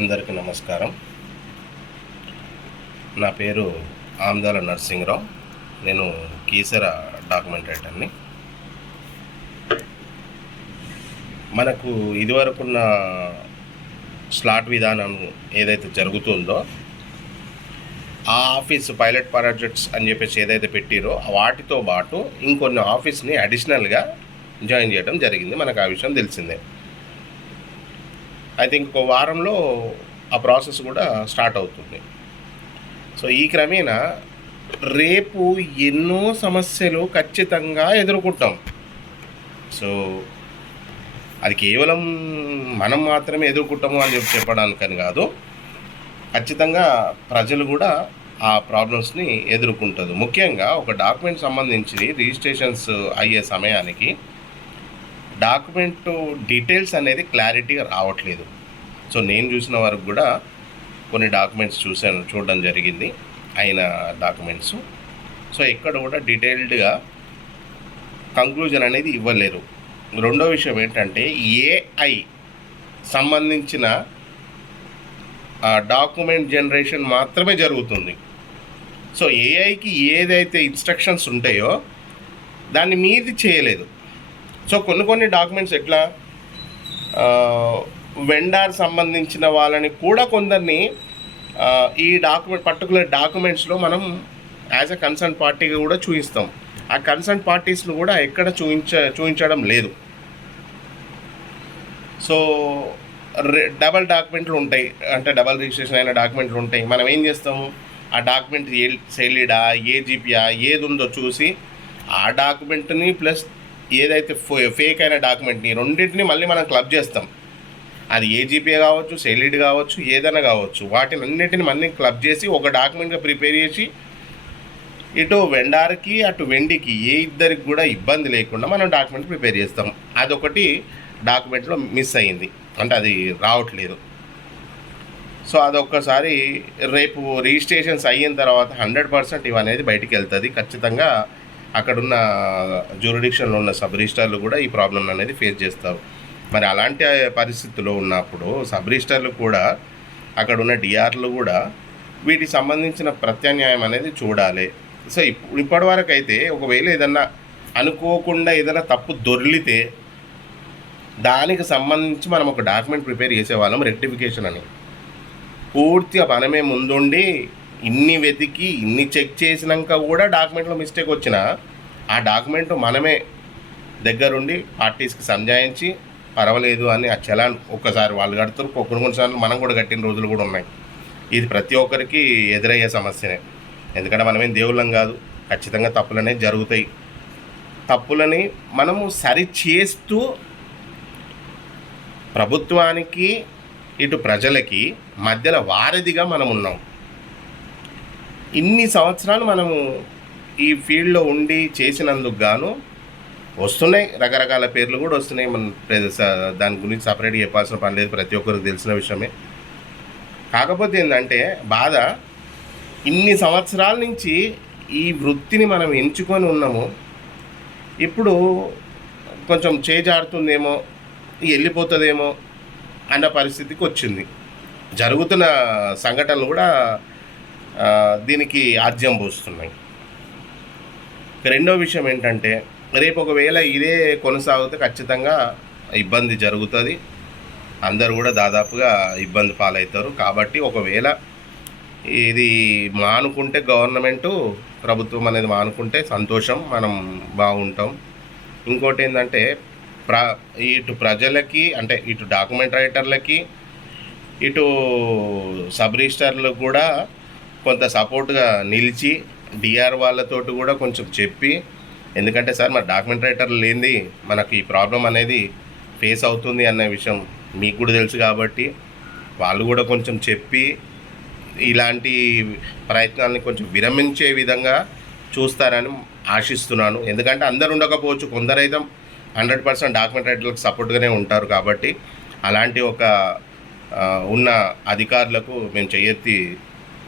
అందరికీ నమస్కారం. నా పేరు ఆమ్దాల నరసింహరావు. నేను కీసర డాక్యుమెంట్ రైటర్ని. మనకు ఇదివరకున్న స్లాట్ విధానం ఏదైతే జరుగుతుందో ఆ ఆఫీస్ పైలట్ ప్రాజెక్ట్స్ అని చెప్పేసి ఏదైతే పెట్టిరో వాటితో పాటు ఇంకొన్ని ఆఫీస్ని అడిషనల్గా జాయిన్ చేయడం జరిగింది. మనకు ఆ విషయం తెలిసిందే. అయితే ఇంకొక వారంలో ఆ ప్రాసెస్ కూడా స్టార్ట్ అవుతుంది. సో ఈ క్రమేణా రేపు ఎన్నో సమస్యలు ఖచ్చితంగా ఎదుర్కొంటాం. సో అది కేవలం మనం మాత్రమే ఎదుర్కొంటాము అని చెప్పడానికని కాదు, ఖచ్చితంగా ప్రజలు కూడా ఆ ప్రాబ్లమ్స్ని ఎదుర్కొంటుంది. ముఖ్యంగా ఒక డాక్యుమెంట్ సంబంధించి రిజిస్ట్రేషన్స్ అయ్యే సమయానికి డాక్యుమెంట్ డీటెయిల్స్ అనేది క్లారిటీగా రావట్లేదు. సో నేను చూసిన వరకు కూడా కొన్ని డాక్యుమెంట్స్ చూడడం జరిగింది అయిన డాక్యుమెంట్స్. సో ఎక్కడ కూడా డీటెయిల్డ్గా కంక్లూజన్ అనేది ఇవ్వలేరు. రెండో విషయం ఏంటంటే ఏఐ సంబంధించిన డాక్యుమెంట్ జనరేషన్ మాత్రమే జరుగుతుంది. సో ఏఐకి ఏదైతే ఇన్స్ట్రక్షన్స్ ఉంటాయో దాన్ని మీది చేయలేదు. సో కొన్ని డాక్యుమెంట్స్ ఎట్లా వెండార్ సంబంధించిన వాళ్ళని కూడా కొందరిని ఈ పర్టికులర్ డాక్యుమెంట్స్లో మనం యాజ్ అ కన్సర్న్ పార్టీగా కూడా చూపిస్తాం. ఆ కన్సర్న్ పార్టీస్ను కూడా ఎక్కడ చూపించడం లేదు. సో డబల్ డాక్యుమెంట్లు ఉంటాయి, అంటే డబల్ రిజిస్ట్రేషన్ అయిన డాక్యుమెంట్లు ఉంటాయి. మనం ఏం చేస్తాము, ఆ డాక్యుమెంట్ సెలిడా ఏజీపీయా ఏది ఉందో చూసి ఆ డాక్యుమెంట్ని ప్లస్ ఏదైతే ఫేక్ అయిన డాక్యుమెంట్ని రెండింటిని మళ్ళీ మనం క్లబ్ చేస్తాం. అది ఏజీపీ కావచ్చు, సెలిడ్ కావచ్చు, ఏదైనా కావచ్చు, వాటిని అన్నింటిని మళ్ళీ క్లబ్ చేసి ఒక డాక్యుమెంట్గా ప్రిపేర్ చేసి ఇటు వెండార్కి అటు వెండికి ఏ ఇద్దరికి కూడా ఇబ్బంది లేకుండా మనం డాక్యుమెంట్ ప్రిపేర్ చేస్తాం. అదొకటి డాక్యుమెంట్లో మిస్ అయ్యింది, అంటే అది రావట్లేదు. సో అదొక్కసారి రేపు రిజిస్ట్రేషన్స్ అయిన తర్వాత 100% ఇవనేది బయటికి వెళ్తుంది. ఖచ్చితంగా అక్కడున్న జ్యూరిడిక్షన్లో ఉన్న సబ్ రిజిస్టర్లు కూడా ఈ ప్రాబ్లం అనేది ఫేస్ చేస్తారు. మరి అలాంటి పరిస్థితుల్లో ఉన్నప్పుడు సబ్ రిజిస్టర్లు కూడా అక్కడున్న డిఆర్లు కూడా వీటికి సంబంధించిన ప్రత్యామ్నాయం అనేది చూడాలి. సో ఇప్పటివరకు అయితే ఒకవేళ ఏదన్నా అనుకోకుండా ఏదైనా తప్పు దొర్లితే దానికి సంబంధించి మనం ఒక డాక్యుమెంట్ ప్రిపేర్ చేసేవాళ్ళం, రెక్టిఫికేషన్ అని. పూర్తిగా మనమే ముందుండి ఇన్ని వెతికి ఇన్ని చెక్ చేసినాక కూడా డాక్యుమెంట్లో మిస్టేక్ వచ్చినా ఆ డాక్యుమెంట్ మనమే దగ్గరుండి పార్టీస్కి సంజాయించి పర్వాలేదు అని ఆ చలాన్ ఒక్కసారి వాళ్ళు కడతారు, కొన్నిసార్లు మనం కూడా కట్టిన రోజులు కూడా ఉన్నాయి. ఇది ప్రతి ఒక్కరికి ఎదురయ్యే సమస్యనే. ఎందుకంటే మనమేం దేవుళ్ళం కాదు, ఖచ్చితంగా తప్పులు అనేవి జరుగుతాయి. తప్పులని మనము సరి చేస్తూ ప్రభుత్వానికి ఇటు ప్రజలకి మధ్యలో వారధిగా మనం ఉన్నాం. ఇన్ని సంవత్సరాలు మనము ఈ ఫీల్డ్లో ఉండి చేసినందుకు గాను వస్తున్నాయి, రకరకాల పేర్లు కూడా వస్తున్నాయి. దాని గురించి సపరేట్గా చెప్పాల్సిన పని లేదు, ప్రతి ఒక్కరికి తెలిసిన విషయమే. కాకపోతే ఏంటంటే బాధ, ఇన్ని సంవత్సరాల నుంచి ఈ వృత్తిని మనం ఎంచుకొని ఉన్నాము, ఇప్పుడు కొంచెం చేజారుతుందేమో, వెళ్ళిపోతుందేమో అన్న పరిస్థితికి వచ్చింది. జరుగుతున్న సంఘటనలు కూడా దీనికి ఆజ్యం పోస్తున్నాయి. రెండో విషయం ఏంటంటే రేపు ఒకవేళ ఇదే కొనసాగితే ఖచ్చితంగా ఇబ్బంది జరుగుతుంది. అందరూ కూడా దాదాపుగా ఇబ్బంది పాలవుతారు. కాబట్టి ఒకవేళ ఇది మానుకుంటే గవర్నమెంటు ప్రభుత్వం అనేది మానుకుంటే సంతోషం, మనం బాగుంటాం. ఇంకోటి ఏంటంటే ఇటు ప్రజలకి, అంటే ఇటు డాక్యుమెంట్ రైటర్లకి ఇటు సబ్ రిజిస్టర్లకు కూడా కొంత సపోర్ట్గా నిలిచి డిఆర్ వాళ్ళతోటి కూడా కొంచెం చెప్పి, ఎందుకంటే సార్ మరి డాక్యుమెంట్ రైటర్లు లేనిది మనకి ఈ ప్రాబ్లం అనేది ఫేస్ అవుతుంది అన్న విషయం మీకు కూడా తెలుసు. కాబట్టి వాళ్ళు కూడా కొంచెం చెప్పి ఇలాంటి ప్రయత్నాలని కొంచెం విరమించే విధంగా చూస్తారని ఆశిస్తున్నాను. ఎందుకంటే అందరు ఉండకపోవచ్చు, కొందరైతే 100% డాక్యుమెంట్ రైటర్లకు సపోర్ట్గానే ఉంటారు. కాబట్టి అలాంటి ఒక ఉన్న అధికారులకు మేము చెయ్యెత్తి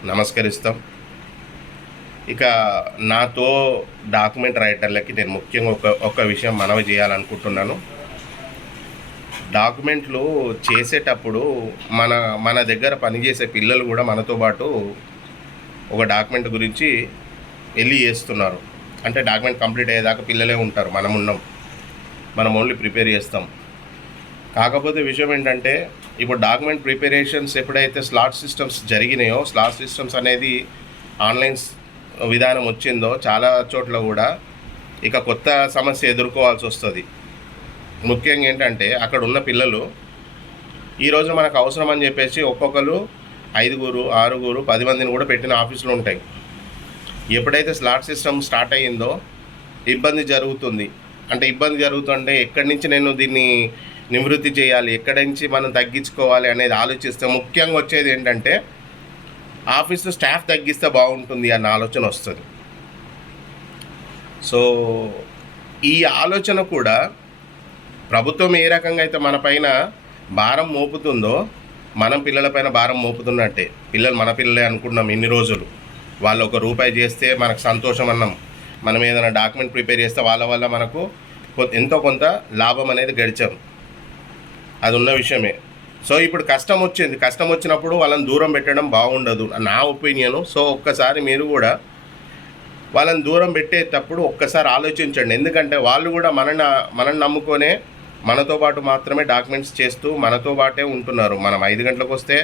నమస్కరిస్తాం. ఇక నాతో డాక్యుమెంట్ రైటర్లకి నేను ముఖ్యంగా ఒక విషయం మనవి చేయాలనుకుంటున్నాను. డాక్యుమెంట్లు చేసేటప్పుడు మన మన దగ్గర పనిచేసే పిల్లలు కూడా మనతో పాటు ఒక డాక్యుమెంట్ గురించి వెళ్ళి చేస్తున్నారు. అంటే డాక్యుమెంట్ కంప్లీట్ అయ్యేదాకా పిల్లలే ఉంటారు, మనం ఓన్లీ ప్రిపేర్ చేస్తాం. కాకపోతే విషయం ఏంటంటే ఇప్పుడు డాక్యుమెంట్ ప్రిపరేషన్స్ ఎప్పుడైతే స్లాట్ సిస్టమ్స్ జరిగినాయో, స్లాట్ సిస్టమ్స్ అనేది ఆన్లైన్ విధానం వచ్చిందో చాలా చోట్ల కూడా ఇక కొత్త సమస్య ఎదుర్కోవాల్సి వస్తుంది. ముఖ్యంగా ఏంటంటే అక్కడ ఉన్న పిల్లలు ఈరోజు మనకు అవసరం అని చెప్పేసి ఒక్కొక్కరు 5, 6, 10 మందిని కూడా పెట్టిన ఆఫీసులు ఉంటాయి. ఎప్పుడైతే స్లాట్ సిస్టమ్ స్టార్ట్ అయ్యిందో ఇబ్బంది జరుగుతుంది. అంటే ఇబ్బంది జరుగుతుంటే ఎక్కడి నుంచి నేను దీన్ని నివృత్తి చేయాలి, ఎక్కడి నుంచి మనం తగ్గించుకోవాలి అనేది ఆలోచిస్తే ముఖ్యంగా వచ్చేది ఏంటంటే ఆఫీస్లో స్టాఫ్ తగ్గిస్తే బాగుంటుంది అన్న ఆలోచన వస్తుంది. సో ఈ ఆలోచన కూడా ప్రభుత్వం ఏ రకంగా అయితే మన పైన భారం మోపుతుందో మనం పిల్లలపైన భారం మోపుతున్నట్టే. పిల్లలు మన పిల్లలే అనుకున్నాం ఇన్ని రోజులు. వాళ్ళు ₹1 చేస్తే మనకు సంతోషం అన్నాం. మనం ఏదైనా డాక్యుమెంట్ ప్రిపేర్ చేస్తే వాళ్ళ వల్ల మనకు ఎంతో కొంత లాభం అనేది గడిచాం. అది ఉన్న విషయమే. సో ఇప్పుడు కష్టం వచ్చినప్పుడు వాళ్ళని దూరం పెట్టడం బాగుండదు నా ఒపీనియను. సో ఒక్కసారి మీరు కూడా వాళ్ళని దూరం పెట్టేటప్పుడు ఒక్కసారి ఆలోచించండి. ఎందుకంటే వాళ్ళు కూడా మనని నమ్ముకొనే మనతో పాటు మాత్రమే డాక్యుమెంట్స్ చేస్తూ మనతో పాటే ఉంటున్నారు. మనం 5 గంటలకు వస్తే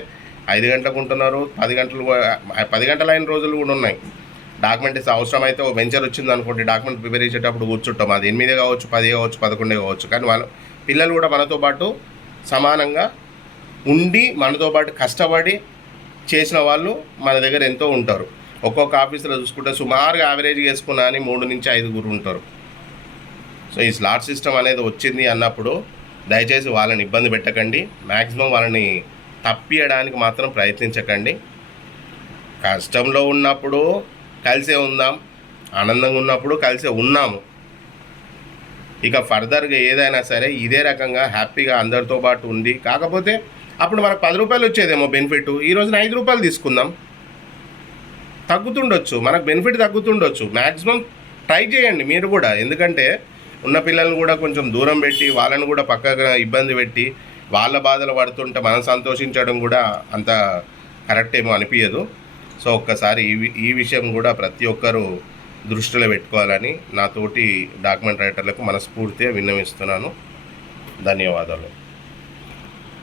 5 గంటలకు ఉంటున్నారు, 10 గంటలు అయిన రోజులు కూడా ఉన్నాయి. డాక్యుమెంట్స్ అవసరమైతే ఓ వెంచర్ వచ్చింది అనుకోండి, డాక్యుమెంట్ ప్రిపేర్ చేసేటప్పుడు కూర్చుంటాం. అది 8 కావచ్చు, 10 కావచ్చు, 11 కావచ్చు. కానీ వాళ్ళ పిల్లలు కూడా మనతో పాటు సమానంగా ఉండి మనతో పాటు కష్టపడి చేసిన వాళ్ళు మన దగ్గర ఎంతో ఉంటారు. ఒక్కొక్క ఆఫీసులో చూసుకుంటే సుమారుగా యావరేజ్ వేసుకున్నా అని 3 నుంచి 5 ఉంటారు. సో ఈ స్లాట్ సిస్టమ్ అనేది వచ్చింది అన్నప్పుడు దయచేసి వాళ్ళని ఇబ్బంది పెట్టకండి. మ్యాక్సిమం వాళ్ళని తప్పియడానికి మాత్రం ప్రయత్నించకండి. కష్టంలో ఉన్నప్పుడు కలిసే ఉందాం, ఆనందంగా ఉన్నప్పుడు కలిసే ఉన్నాము. ఇక ఫర్దర్గా ఏదైనా సరే ఇదే రకంగా హ్యాపీగా అందరితో పాటు ఉంది. కాకపోతే అప్పుడు మనకు ₹10 వచ్చేదేమో బెనిఫిట్, ఈ రోజున ₹5 తీసుకుందాం. తగ్గుతుండొచ్చు, మనకు బెనిఫిట్ తగ్గుతుండొచ్చు. మ్యాక్సిమం ట్రై చేయండి మీరు కూడా. ఎందుకంటే ఉన్న పిల్లల్ని కూడా కొంచెం దూరం పెట్టి వాళ్ళని కూడా పక్కగా ఇబ్బంది పెట్టి వాళ్ళ బాధలు పడుతుంటే మనం సంతోషించడం కూడా అంత కరెక్ట్ ఏమో అనిపించదు. సో ఒక్కసారి ఈ విషయం కూడా ప్రతి ఒక్కరూ దృష్టిలో పెట్టుకోవాలని నాతోటి డాక్యుమెంట్ రైటర్లకు మనస్ఫూర్తిగా విన్నవిస్తున్నాను. ధన్యవాదాలు.